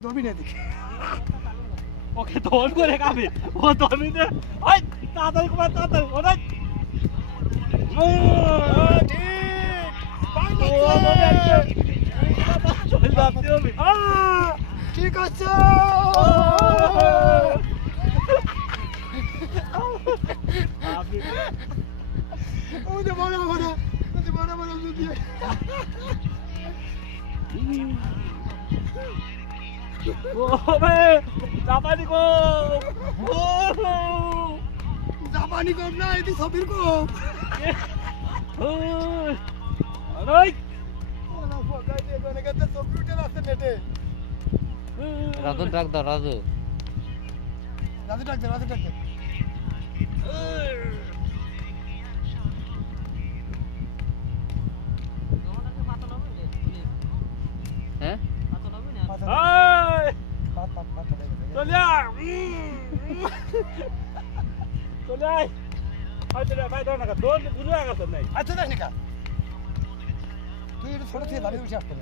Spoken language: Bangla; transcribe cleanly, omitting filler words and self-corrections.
ধরবি না দেখি ওকে ধর করে খাবে ও ধরবি না ওই তাড়াতাড়ি কর তাড়াতাড়ি ওরে ঠিক আছে ওদের বড় বড় ওদের বড় বড় যদি জাপানি কো জাপানি কম না এটি সবির কম রাজু ডাক দাও রাজু রাজু ডাক দে রাজু ডাক দে হ্যাঁ চলে চলে হয়তো ভাই ধর না দোন বুঝে গেছে নাই আচ্ছা দেখ নিকা তুই এটা ছোট থেকে দাঁড়িয়ে বসে আসতে